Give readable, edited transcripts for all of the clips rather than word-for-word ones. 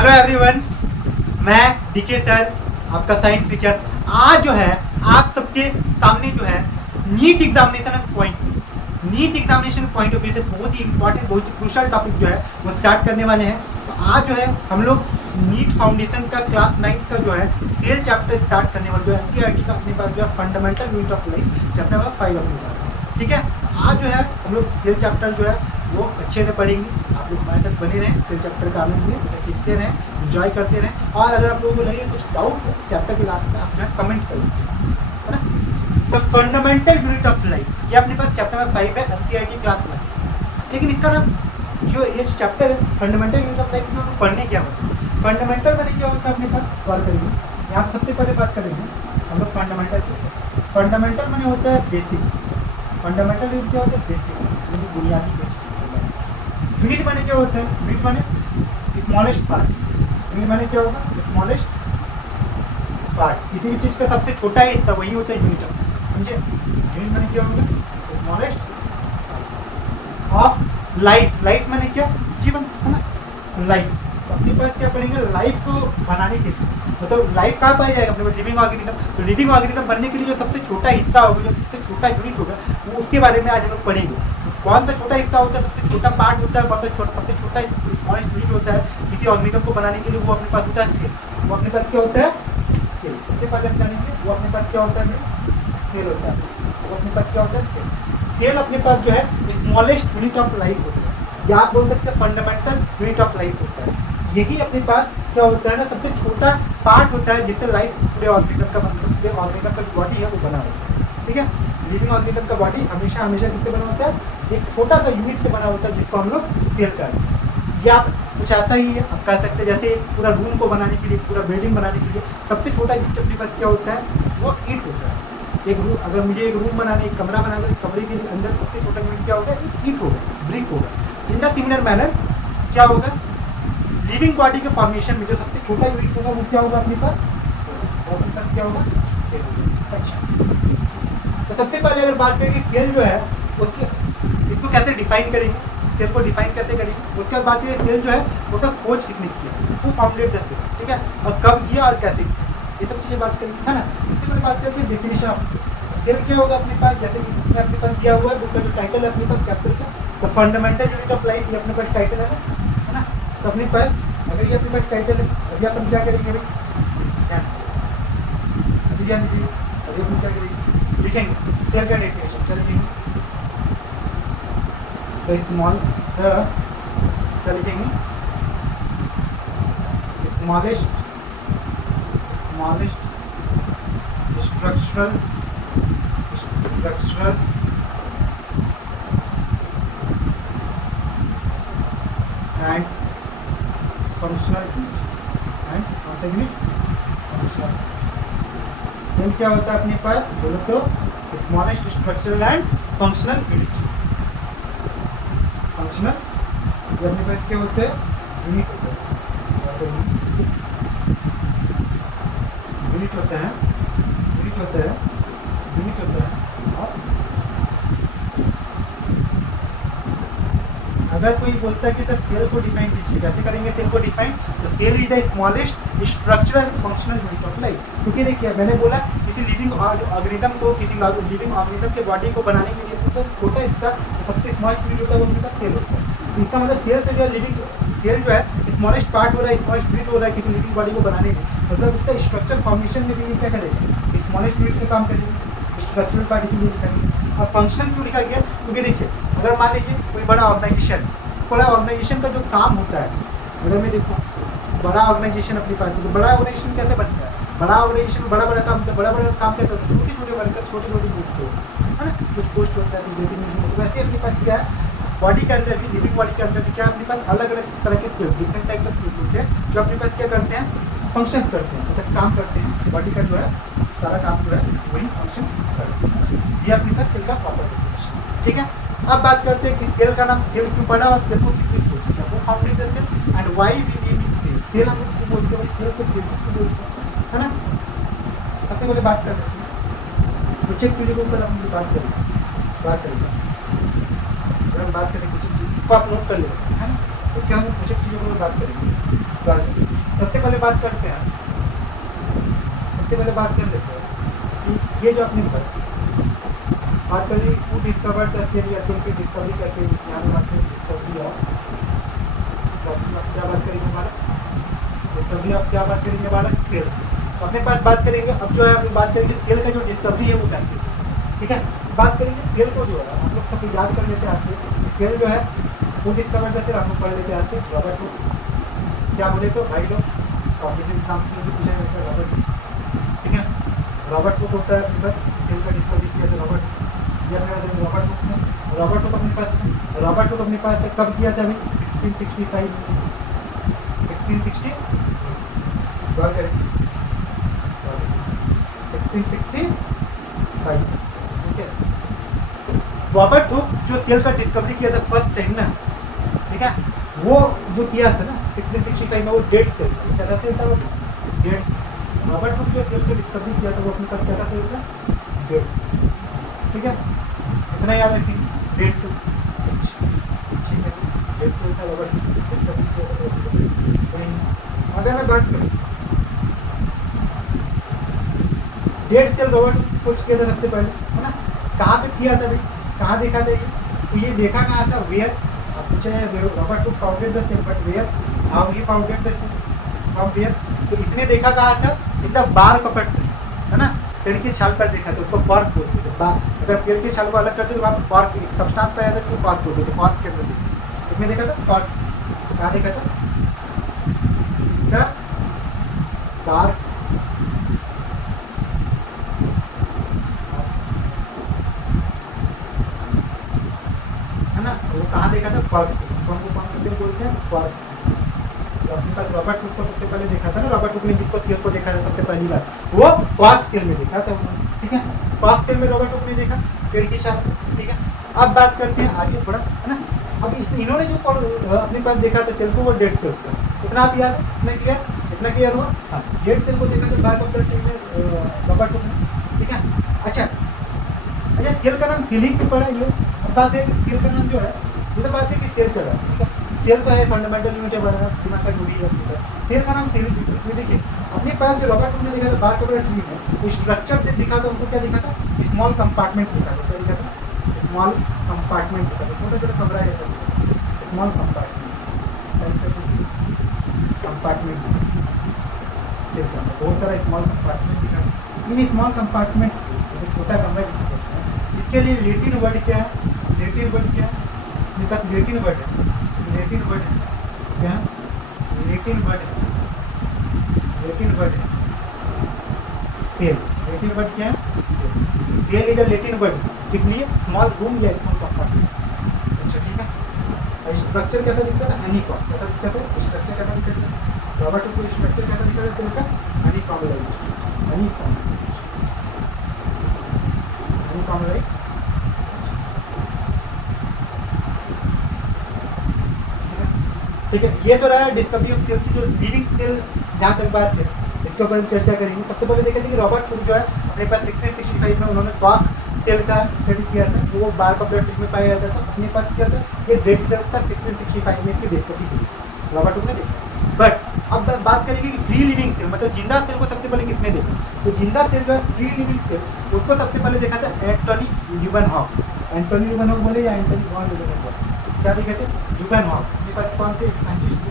Hello everyone, मैं DK sir, आपका science teacher. आज जो है आप सबके सामने जो है NEET examination point of view से बहुत ही इंपॉर्टेंट, बहुत ही क्रूशल टॉपिक जो है वो स्टार्ट करने वाले हैं। तो आज जो है हम लोग नीट फाउंडेशन का क्लास 9 का जो है सेल चैप्टर स्टार्ट करने वाले, जो एनसीईआरटी का अपने पास जो है fundamental unit of life chapter number 5 अपने पास। ठीक है, आज जो है हम लोग सेल चैप्टर जो है वो अच्छे से पढ़ेंगे। आप लोग हमारे साथ बने रहें, सेल चैप्टर का आनंद लें, सीखते रहें, एंजॉय करते रहें। और अगर आप लोगों को लगे कुछ डाउट हो चैप्टर के लास्ट में, आप जो है कमेंट कर दीजिए, है ना। The fundamental unit of life, ये अपने पास चैप्टर नंबर 5 है, एनसीईआरटी क्लास 9। लेकिन इसका ना जो ये चैप्टर है फंडामेंटल यूनिट ऑफ लाइफ में हम पढ़ने क्या होता है, फंडामेंटल मैंने क्या होता है अपने पास बात करेंगे। यहाँ सबसे पहले बात करेंगे हम लोग फंडामेंटल। फंडामेंटल मैंने होता है बेसिक। फंडामेंटल यूनिट क्या होता है? बेसिक, मतलब बुनियादी बेसिक। यूनिट माने क्या होता है? यूनिट माने स्मॉलेस्ट पार्ट। यूनिट माने क्या होगा? Smallest part. किसी भी चीज़ का सबसे छोटा हिस्सा वही होता है यूनिट, समझे। यूनिट माने क्या होगा? Smallest of life. लाइफ माने क्या? जीवन, है ना। लाइफ तो अपने पास क्या पढ़ेंगे? लाइफ को बनाने के लिए, मतलब लाइफ कहाँ पाया जाएगा अपने पास? Living organism. तो लिविंग ऑर्गेनिज्म बनने के लिए जो सबसे छोटा हिस्सा होगा, जो सबसे छोटा यूनिट होगा, वो उसके बारे में आज हम लोग पढ़ेंगे। तो कौन सा छोटा हिस्सा होता है, सबसे छोटा पार्ट होता है, कौन सा सबसे छोटा स्मॉलेस्ट यूनिट होता है किसी ऑर्गेनिज्म को बनाने के लिए? वो अपने पास होता है सेल। वो अपने पास क्या होता है? सेल। सबसे पहले हम जानेंगे वो अपने पास क्या होता है? सेल होता है। वो अपने पास क्या होता है? सेल। सेल अपने पास जो है स्मॉलेस्ट यूनिट ऑफ लाइफ होता है, या आप बोल सकते हैं फंडामेंटल यूनिट ऑफ लाइफ होता है। यही अपने पास क्या होता है ना, सबसे छोटा पार्ट होता है जिससे लाइफ पूरे ऑर्गेनिज्म का, मतलब पूरे ऑर्गेनिज्म का जो बॉडी है वो बना होता है। ठीक है, लिविंग ऑर्गेनिज्म का बॉडी हमेशा किससे बना होता है? एक छोटा सा यूनिट से बना होता है, जिसको हम लोग सेल कहते हैं। या कुछ ऐसा ही है, आप कह सकते हैं जैसे पूरा रूम को बनाने के लिए, पूरा बिल्डिंग बनाने के लिए सबसे छोटा यूनिट अपने पास क्या होता है? वो ईंट होता है। एक रूम, अगर मुझे एक रूम बनाने, एक कमरा बनाना, एक कमरे के अंदर सबसे छोटा यूनिट क्या होगा? ईंट होगा, ब्रिक होगा। इन द सिमिलर मैनर क्या होगा? लिविंग बॉडी के फॉर्मेशन में जो सबसे छोटा यूनिट होगा वो क्या होगा अपने पास? अपने पास क्या होगा? सेल होगा। अच्छा, तो सबसे पहले अगर बात करें कि सेल जो है उसके, इसको कैसे डिफाइन करेंगे, सेल को डिफाइन कैसे करेंगे, उसके बाद बात करें सेल जो है उसका खोज किसने किया, हु फाउंडेड द सेल। ठीक है, और कब किया और कैसे किया, ये सब चीज़ें बात करेंगे, है ना। सबसे पहले बात करते हैं डेफिनेशन ऑफ सेल। क्या होगा अपने पास? जैसे कि अपने पास दिया हुआ है, बुक का जो टाइटल है अपने पास चैप्टर का, the fundamental unit of life, ये अपने पास टाइटल है ना। तो अपने पास अगर ये अपने पास टाइटल है, अभी अपन क्या करेंगे भाई? अभी ध्यान दीजिए, अभी अपन क्या करेंगे? लिखेंगे सेल का डेफिनेशन। क्या लिखेंगे? तो स्मॉल क्या लिखेंगे? Smallest structural and functional unit. And कौन सा यूनिट? फंक्शनल। सेल क्या होता है अपने पास? बोलो तो smallest structural and functional unit. Functional ये अपने पास क्या होता है? यूनिट होता है, यूनिट होता है, यूनिट होता है, यूनिट होता है। और अगर कोई बोलता है कि सर सेल को डिफाइन कीजिए, कैसे करेंगे सेल को डिफाइन? तो cell is the smallest structural functional unit of life. क्योंकि देखिए मैंने बोला किसी लिविंग ऑर्गेनिज्म को, किसी लिविंग ऑर्गेनिज्म के बॉडी को बनाने के लिए सबसे छोटा हिस्सा, सबसे स्मॉलेस्ट यूनिट होता है, वो उनके पास सेल होता है। तो इसका मतलब सेल से जो है लिविंग, सेल जो है स्मॉलेस्ट पार्ट हो रहा है, स्मॉलेस्ट यूनिट हो रहा है किसी लिविंग बॉडी को बनाने में, मतलब उसका स्ट्रक्चर फॉर्मेशन में भी ये क्या करेगा? स्मॉलेस्ट यूनिट का काम करेगा, स्ट्रक्चरल पार्ट इसीलिए लिखा गया। और फंक्शन क्यों लिखा गया? क्योंकि देखिए अगर मान लीजिए कोई बड़ा ऑर्गेनाइजेशन का जो काम होता है, अगर मैं देखूँ बड़ा ऑर्गेनाइजेशन अपने पास है, तो बड़ा ऑर्गेनाइजेशन कैसे बनता है? बड़ा ऑर्गेनाइजेशन में बड़ा काम होता है, बड़ा काम कैसे होता है? छोटे छोटे वर्कर, छोटे छोटे ग्रुप्स होते हैं, है ना। कुछ पोस्ट होता है, कुछ डेजिग्नेशन होता है। वैसे अपने पास क्या है? बॉडी के अंदर भी, लिविंग बॉडी के अंदर भी क्या अपने पास अलग अलग तरह के cells, different types of cells होते हैं, जो अपने पास क्या करते हैं? फंक्शंस करते हैं, मतलब काम करते हैं। बॉडी का जो है सारा काम जो है वही फंक्शन करते हैं। ये अपने पास सेल का प्रॉपर डेफिनेशन। ठीक है, अब बात करते हैं कि सेल का नाम सेल क्यों पड़ा और सेल को किसने खोज किया, वो founded the cell and why we name it cell. Cell हम लोग क्यों बोलते हैं? सेल को सेल क्यों बोलते हैं, है ना। सबसे पहले बात कर लेते हैं कुछ एक चीज़ों के ऊपर हम बात करेंगे। अगर हम बात करें कुछ एक चीज़, इसको आप नोट कर लेते हैं, है ना। उसके हम कुछ एक चीज़ों पर बात करेंगे। सबसे पहले बात करते हैं, सबसे पहले बात कर लेते हैं कि ये जो अपने बात करें हु डिस्कवर्ड द सेल या सेल की डिस्कवरी कैसे हुई, यहाँ पे बात करें डिस्कवरी ऑफ, क्या बात करेंगे हमारा डिस्कवरी ऑफ, क्या बात करेंगे हमारा सेल। तो अपने पास बात करेंगे अब जो है हम लोग बात करेंगे सेल का जो डिस्कवरी है वो कैसे, ठीक है। बात करेंगे सेल को जो है हम लोग सब याद कर लेते हैं आपसे, सेल जो है वो डिस्कवर्ड द सेल हम लोग पढ़ लेते हैं आपसे रॉबर्ट हुक। क्या बोले तो भाई लोग कॉम्पिटेटिव एग्जाम में भी पूछा जाता है रॉबर्ट हुक, ठीक है। रॉबर्ट हुक होता है अपने पास, सेल का डिस्कवरी किया था रॉबर्ट, ये अपने पास रॉबर्ट हुक था। रॉबर्ट हुक अपने पास था, रॉबर्ट हुक अपने पास कब किया था अभी 1665 1660 बात करें 1665, ठीक है। रॉबर्ट हुक जो सेल का डिस्कवरी किया था फर्स्ट टाइम ना, ठीक है, वो जो किया था ना 1665 में वो डेड सेल था, कैसा सेल था वो डेड। रॉबर्ट हुक जो सेल का डिस्कवरी किया था वो अपने पास कैसा सेल था डेड, ठीक है, इतना याद रखिए डेड सेल, ठीक है डेड सेल था रॉबर्ट हुक डिस्कवरी किया था। अगर मैं बात करूँ डेड सेल रॉबर्ट हुक कुछ किया था सबसे पहले, है ना, कहाँ पे किया था भाई, कहाँ देखा था ये, तो ये देखा कहाँ था वेयर, अब पूछा है Robert Hooke founded the cell but where, how he founded the cell from where, तो इसने देखा कहाँ था in the bark of a tree, है ना, पेड़ की छाल पर देखा था, उसको कॉर्क बोलते थे। अगर पेड़ की छाल को अलग करते तो वहाँ पर कॉर्क एक सब्सटेंस पाया था उसको कॉर्क बोलते थे, कॉर्क के अंदर देखा, इसमें देखा था कॉर्क, तो कहाँ देखा था द बार्क, है ना, वो कहाँ देखा था कॉर्क से, कौन सा सेल बोलते हैं कॉर्क। तो अपने पास रॉबर्ट हुक को सबसे पहले देखा था ना, रॉबर्ट हुक ने जिसको सेल को देखा था सबसे पहली बार वो कॉर्क सेल में देखा था उन्होंने, ठीक है, कॉर्क सेल में रॉबर्ट हुक ने देखा पेड़ की छाल, ठीक है। अब बात करते हैं आगे थोड़ा, है ना, अब इन्होंने जो अपने पास देखा था सेल को वो डेड सेल्स था, इतना आप याद है, इतना क्लियर हुआ, हाँ डेड सेल को देखा था बार्क ऑफ द ट्री में रॉबर्ट हुक ने, ठीक है। अच्छा सेल का नाम सेल ही क्यों पड़ा ये, अब बात है सेल का नाम जो है ये तो बात है कि सेल चला, ठीक है, सेल तो है फंडामेंटल यूनिट है बड़ा दिमाग का जो भी है अपने पास, सेल का नाम सेल ही क्यों, ये देखिए अपने पास जो रॉबर्ट हुक ने देखा था बार्क ऑफ द ट्री में वो स्ट्रक्चर जो दिखा था उनको क्या दिखा था स्मॉल कंपार्टमेंट दिखा था, क्या दिखा था स्मॉल कंपार्टमेंट दिखा था, छोटा छोटा कमरा है स्मॉल कंपार्टमेंट सेल का बहुत सारा स्मॉल कंपार्टमेंट दिखा था, इन स्मॉल कंपार्टमेंट छोटा कमरा जिसको कहते हैं, इसके लिए लैटिन वर्ड क्या है, लैटिन वर्ड क्या है मेरे पास लैटिन वर्ड है, लैटिन वर्ड है क्या, लैटिन वर्ड है, लैटिन वर्ड है सेल, लैटिन वर्ड क्या है cell is a Latin word, किस लिए स्मॉल रूम या स्मॉल कंपार्टमेंट। अच्छा ठीक है, स्ट्रक्चर कैसा दिखता था हनीकॉम, कैसा दिखता था स्ट्रक्चर कैसा दिखता था रॉबर्ट हुक को स्ट्रक्चर कैसा दिखता था सेल का हनीकॉम लाइक, हनीकॉम लाइक, ठीक है। ये तो रहा डिस्कवरी ऑफ सेल की जो लिविंग सेल जहाँ तक बात है इसके ऊपर चर्चा करेंगे। सबसे पहले देखा जाए कि रॉबर्ट हुक जो है अपने पास 1665 में उन्होंने कॉर्क सेल का स्टडी किया था, वो बार्क ऑफ द ट्री में पाया जाता था, अपने पास क्या था ये डेड सेल्स था 1665 में इसकी डिस्कवरी की रॉबर्ट हुक ने देखा। बट अब बात करेंगे कि फ्री लिविंग सेल मतलब जिंदा सेल को सबसे पहले किसने देखा, तो जिंदा सेल जो है फ्री लिविंग सेल उसको सबसे पहले देखा था एंटोनी ल्यूवेनहॉक, एंटोनी ल्यूवेनहॉक बोले या एंटोनी वॉन ल्यूवेनहॉक, क्या देखे थे ल्यूवेनहॉक, अपने पास कौन थे साइंटिस्ट थे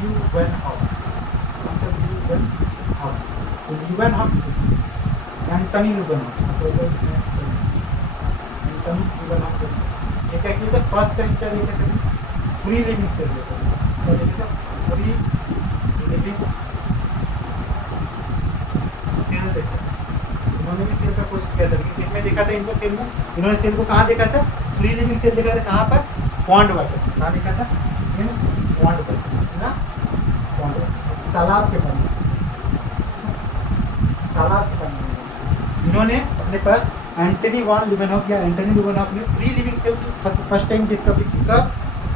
ल्यूवेनहॉक, तो Leeuwenhoek Antonie Leeuwenhoek, Antonie Leeuwenhoek ये क्या किया था फर्स्ट टाइम क्या देखे थे फ्री लिविंग सेल देखा था, क्या देखे थे फ्री लिविंग सेल देखा, इन्होंने भी सेल का खोज किया था, लेकिन इसमें देखा था इनको सेल में, इन्होंने सेल को कहाँ देखा था फ्री लिविंग सेल देखा था कहाँ पर पॉन्ड वाटर, कहाँ देखा था इन पॉन्ड पर ना, पॉन्ड तालाब के पानी, तालाब के पानी इन्होंने अपने पास एंटनी वॉन ल्यूवेनहॉक या एंटनी ल्यूवेनहॉक ने फ्री लिविंग सेल की फर्स्ट टाइम डिस्कवरी की,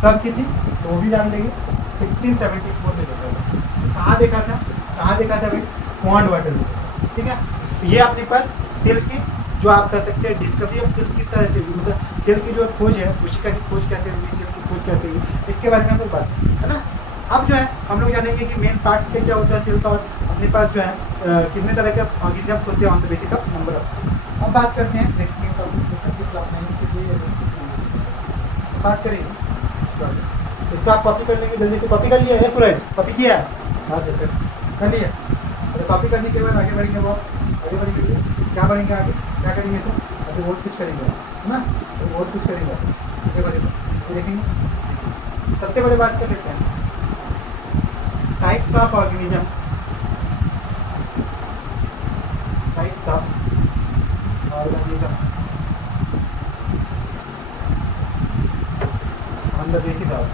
कब की थी तो वो भी जान लेंगे 1674 में देखा था, कहाँ देखा था भाई पॉन्ड वाटर में, ठीक है। तो ये अपने पास सेल की जो आप कर सकते हैं डिस्कवरी ऑफ सेल किस तरह से, मतलब सेल की जो खोज है कोशिका की खोज कैसे हुई, सेल की खोज कैसे हुई, इसके बारे में हम लोग बात है ना। अब जो है हम लोग जानेंगे कि मेन पार्ट्स के क्या होता है सेल का, और अपने पास जो है कितने तरह के ऑर्गेनिजम्स होते हैं on the basis of number of. अब बात करते हैं नेक्स्ट में क्लास 9 के लिए बात करेंगे। इसका आप कॉपी कर लेंगे, जल्दी से कॉपी कर लिया है सूरज, कॉपी किया है हाँ सर कर लिया। तो कॉपी करने के बाद आगे बढ़ेंगे बॉस, आगे बढ़ेंगे क्या बढ़ेंगे आगे क्या करेंगे सर, अभी बहुत कुछ करेंगे है ना, तो बहुत कुछ करेंगे। देखो देखो ये देखेंगे, सबसे पहले बात कर लेते हैं types of organisms, types of organisms on the basis of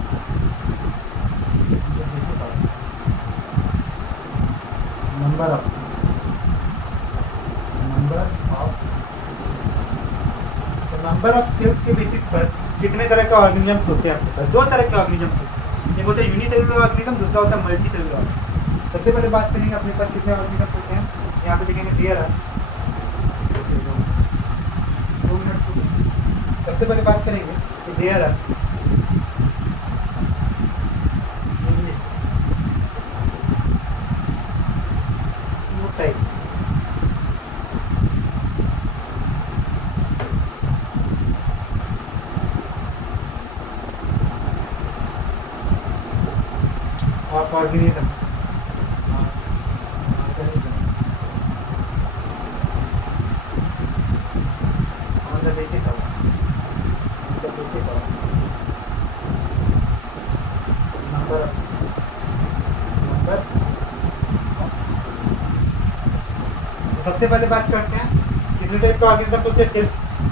number of cells के बेसिस पर कितने तरह के ऑर्गेनिजम्स होते हैं आपके पास। दो तरह के ऑर्गेनिजम्स होते हैं, एक होता है यूनिसेलुलर ऑर्गेनिज्म, दूसरा होता है मल्टी सेलुलर ऑर्गेनिज्म। सबसे पहले बात करेंगे अपने पास कितने ऑर्गेनिजम्स होते हैं, यहाँ पे लिखेंगे देयर आर। सबसे पहले बात करेंगे कि there are two types of organism on the basis of number of सबसे पहले बात करते हैं कितने टाइप का ऑर्गेनिज्म होते हैं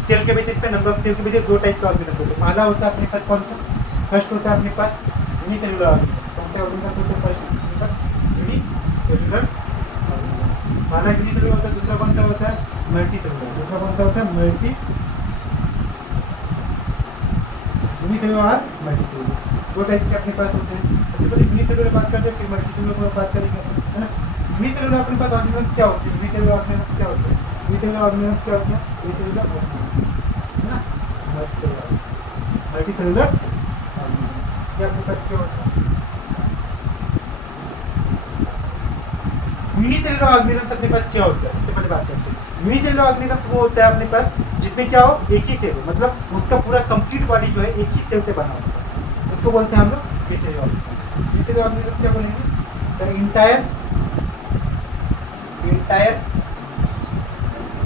सेल के बेसिस पे, नंबर ऑफ सेल के बेसिस दो टाइप का ऑर्गेनिज्म होते हैं। पहला होता है अपने पास कौन सा, फर्स्ट होता है अपने पास यूनिसेलुलर ऑर्गेनिज्म। कौन से ऑर्गेनिज्म होते हैं फर्स्ट अपने पास यूनिसेलुलर, पहला यूनिसेलुलर होता है, दूसरा कौन सा होता है मल्टी सेलुलर, दूसरा कौन सा होता है मल्टी यूनिसेलुलर और मल्टी सेलुलर, दो टाइप के अपने पास होते हैं। सबसे पहले यूनिसेलुलर बात करते हैं, फिर मल्टी सेलुलर पर बात करेंगे है ना। यूनिसेलुलर अपने पास ऑर्गेनिजम्स क्या होते हैं, यूनिसेलुलर ऑर्गेनिजम्स क्या होते हैं, यूनिसेलुलर ऑर्गेनिजम्स क्या होते हैं, यूनिसेलुलर है ना, मल्टी सेलुलर ये अपने पास क्या होता है। यूनिसेलुलर ऑर्गेनिजम्स अपने पास क्या होता है, सबसे पहले बात करते हैं। यूनिसेलुलर ऑर्गेनिजम्स वो होता है अपने पास जिसमें क्या हो एक ही सेल हो, मतलब उसका पूरा कंप्लीट बॉडी जो है एक ही सेल से बना होता है, उसको बोलते हैं हम लोग यूनिसेलुलर ऑर्गेनिज्म। यूनिसेलुलर ऑर्गेनिज्म क्या बोलेंगे, the entire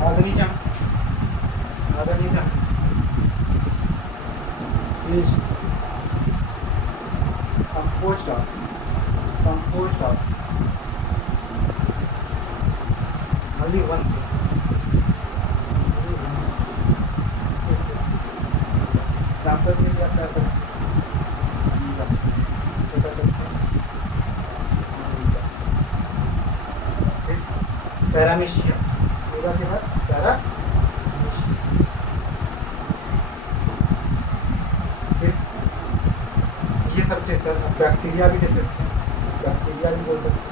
organism is composed of only one cell। Example के लिए आप क्या सकते हैं, पैरामीशियम पूरा के बाद पैरामीशियम, फिर ये सब थे सर। आप बैक्टीरिया भी दे सकते हैं, बैक्टीरिया भी बोल सकते हैं।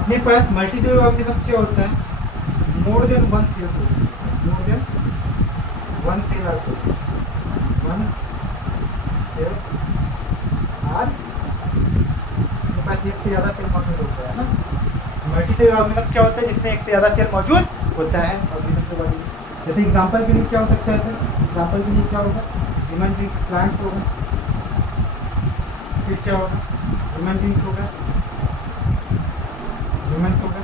अपने पास मल्टी सेलुलर ऑर्गेनिज्म क्या होता है, more than one cell, more than one cell are one cell are पास एक से ज़्यादा सेल मौजूद होता है ना। मल्टी सेलुलर ऑर्गेनिज्म क्या होता है जिसमें एक से ज़्यादा सेल मौजूद होता है ऑर्गेनिज्म के बॉडी में। जैसे एग्जांपल के लिए क्या हो सकता है सर, एग्जांपल के लिए क्या होगा, ह्यूमन बींग्स, प्लांट्स होगा, फिर क्या होगा ह्यूमन बींग्स होगा, ह्यूमन्स होगा,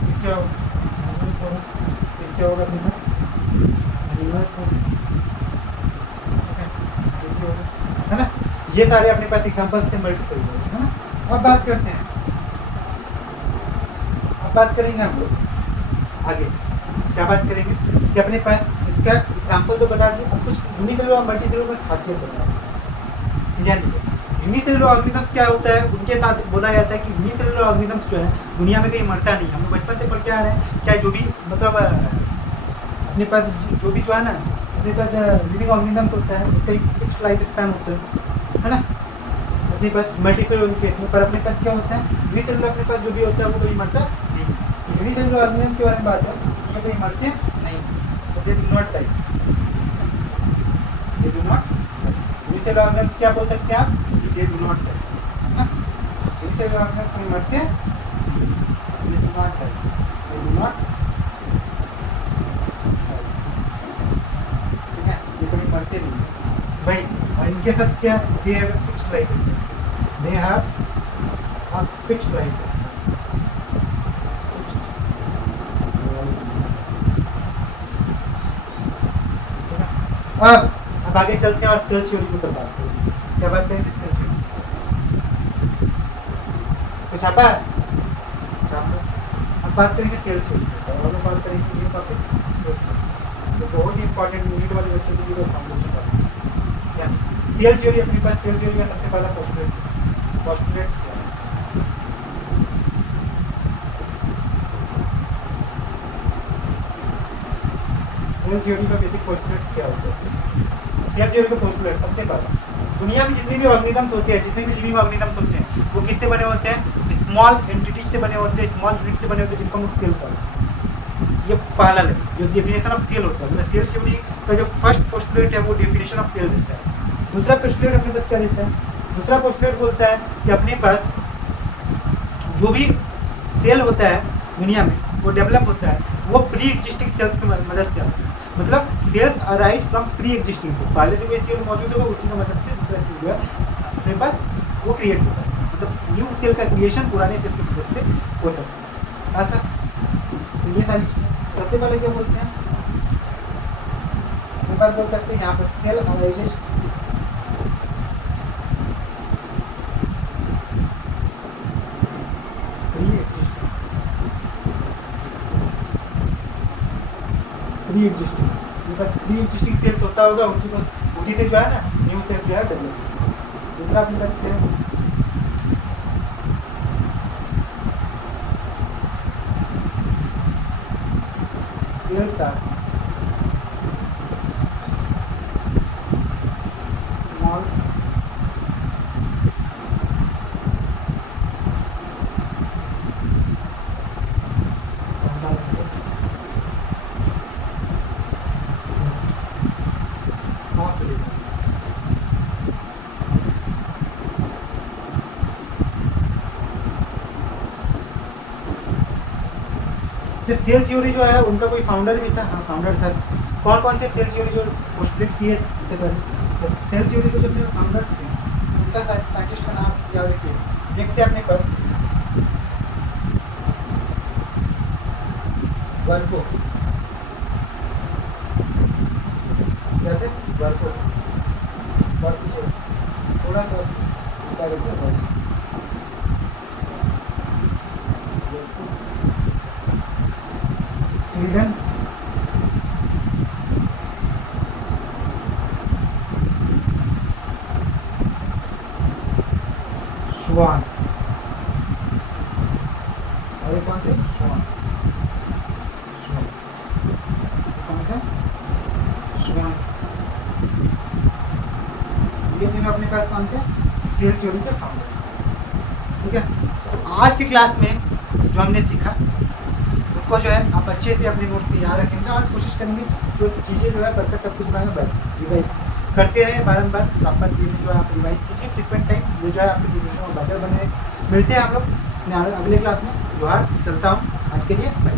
फिर क्या होगा ह्यूमन्स होगा, फिर क्या होगा अपने पास एनिमल्स होगा है ना। ये सारे अपने पास एग्जांपल्स थे मल्टी सेलुलर है ना। अब बात करते हैं, अब बात करेंगे हम लोग आगे क्या बात करेंगे कि अपने पास इसका एग्जांपल तो बता दिए, अब कुछ यूनिसेलुलर और मल्टी सेलुलर में खासियत बता ध्यान दीजिए। यूनिसेलुलर ऑर्गेनिज्म क्या होता है, उनके साथ बोला जाता है कि यूनिसेलुलर ऑर्गेनिज्म जो है दुनिया में कहीं मरता नहीं। हम लोग बचपन से पढ़ के आ रहे हैं, चाहे जो भी मतलब अपने पास जो भी जो है ना अपने पास लिविंग ऑर्गेनिज्म होता है उसका एक फिक्स लाइफ स्पैन होता है ना। अपने पास मल्टी सेलुलर केस में, पर अपने पास क्या होता है यूनिसेलुलर, अपने पास जो भी होता है वो कभी मरता नहीं। यूनिसेलुलर ऑर्गेनिज्म के बारे में बात है, ये कहीं मरते नहीं, तो they do not die, they do not. Unicellular organism क्या बोल सकते हैं आप, दे डू नॉट डाई, है ना। यूनिसेलुलर ऑर्गेनिज्म कहीं मरते हैं, they do not die, they do not, ठीक है, ये कभी मरते नहीं भाई। और इनके साथ क्या, they have a fixed life, they have a fixed life. अब आगे चलते हैं और सेल थ्योरी के ऊपर बात करेंगे। क्या बात करेंगे, सेल थ्योरी तो छापा छापा। अब बात करेंगे सेल थ्योरी और बात करेंगे ये टॉपिक सेल थ्योरी, तो बहुत ही इंपॉर्टेंट यूनिट वाले बच्चों के लिए फाउंडेशन टॉपिक क्या सेल थ्योरी। अपने पास सेल थ्योरी का सबसे पहला पोस्टुलेट क्या है, सेल थ्योरी का बेसिक पोस्टुलेट क्या होता है। सेल थ्योरी का पोस्टुलेट सबसे पहला, दुनिया में जितने भी ऑर्गेनिजम्स होते हैं, जितने भी लिविंग ऑर्गेनिजम्स होते हैं, वो किससे बने होते हैं, स्मॉल एंटिटीज से बने होते हैं, स्मॉल यूनिट से बने होते हैं, जिनको हम लोग सेल कहते हैं। ये पहला लेवल जो डेफिनेशन ऑफ सेल होता है, मतलब सेल थ्योरी का जो फर्स्ट पोस्टुलेट है वो डेफिनेशन ऑफ सेल देता है। दूसरा पोस्टुलेट अपने पास क्या देता है, दूसरा पोस्टुलेट बोलता है कि अपने पास जो भी सेल होता है दुनिया में वो डेवलप होता है, वो प्री एग्जिस्टिंग सेल की मदद से आता है। मतलब cells arise from pre existing cell, पहले से कोई सेल मौजूद होगा उसी की मदद से दूसरा सेल जो है अपने पास वो क्रिएट होता है। मतलब न्यू सेल का क्रिएशन पुराने सेल की मदद से हो सकता है ऐसा। तो ये सारी चीज़ें सबसे पहले क्या बोलते हैं, अपने पास बोल सकते हैं यहाँ पर सेल अराइजेज प्री एग्जिस्टिंग, बस प्री एग्जिस्टिंग सेल्स होता होगा उसी को, उसी से जो है ना न्यू सेल जो है डेवलप। दूसरा अपने पास क्या है, सेल्स आर स्मॉल जो सेल थ्योरी जो है उनका कोई फाउंडर भी था, हाँ फाउंडर था। कौन कौन से सेल थ्योरी जो पोस्टुलेट किए थे सबसे पहले, तो सेल थ्योरी के जो अपने फाउंडर्स थे उनका साइंटिस्ट का नाम याद रखिए। देखते हैं अपने पास वर्को, क्या थे, वर्को थे, वर्को थोड़ा सा स्वीडन, श्वान, और ये कौन थे, श्वान, श्वान कौन थे, श्वान। ये तीनों अपने पास कौन थे, सेल थ्योरी के फाउंडर। ठीक है, तो आज की क्लास में जो हमने सीखा उसको जो है आप अच्छे से अपने नोट्स में याद रखेंगे और कोशिश करेंगे जो चीज़ें जो है परफेक्ट आपको बनाएंगे, रिवाइज करते रहे बारम्बार। प्रॉपर वे में जो है आप रिवाइज कीजिए फ्रिक्वेंट टाइम, ये जो है आपके प्रिपरेशन और बेहतर बने। मिलते हैं हम लोग अगले क्लास में। जोहार, चलता हूँ, आज के लिए बाय।